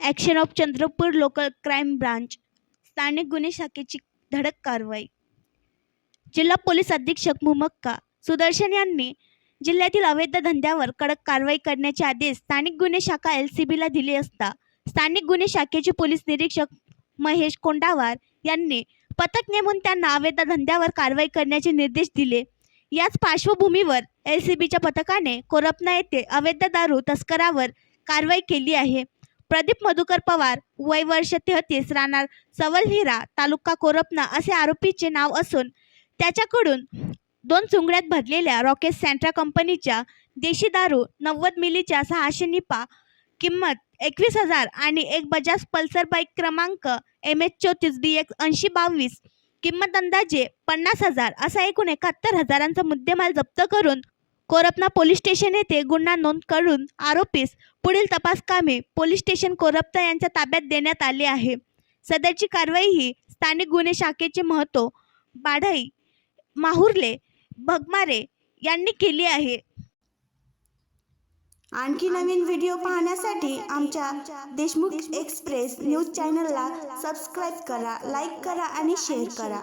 Action of Chandrapur local crime branch, स्थानिक गुन्हे शाखेची धडक कारवाई. जिल्हा पोलीस अधीक्षक मुमक्का सुदर्शन यांनी जिल्ह्यातील अवैध धंद्यावर कडक कारवाई करण्याचे आदेश स्थानिक गुन्हे शाखा LCBला दिले असता स्थानिक गुन्हे शाखेचे पोलीस निरीक्षक महेश कोंडावार यांनी पथक नेमून त्यांना अवैध धंद्यावर कारवाई करण्याचे निर्देश दिले. याच पार्श्वभूमीवर LCBच्या पथकाने कोरपना येथे अवैध दारू तस्करावर कारवाई केली आहे. प्रदीप मधुकर पवार, वय वर्ष 33, राहणार सवलहिरा, तालुका कोरपना असे आरोपीचे नाव असून त्याच्याकडून 2 चुंगड्यात भरलेल्या रॉकेट सँट्रा कंपनीच्या देशी दारू 90 मिलीच्या 600 निपा किंमत 21,000 आणि एक बजाज पल्सर बाईक क्रमांक MH34 DX 8022 किंमत अंदाजे 50,000 असा एकूण 71,000चा मुद्देमाल जप्त करून कोरपना पोलीस स्टेशन येथे गुन्हा नोंद करून आरोपीस पुढील तपास कामे पोलीस स्टेशन कोरपना यांच्या ताब्यात देण्यात आले आहे. सदरची कारवाई ही स्थानिक गुन्हे शाखेचे महतो बाढई, माहुर्ले, भगमारे यांनी केली आहे. आणखी नवीन व्हिडिओ पाहण्यासाठी आमच्या देशमुख एक्सप्रेस न्यूज चॅनलला सबस्क्राईब करा, लाईक करा आणि शेअर करा.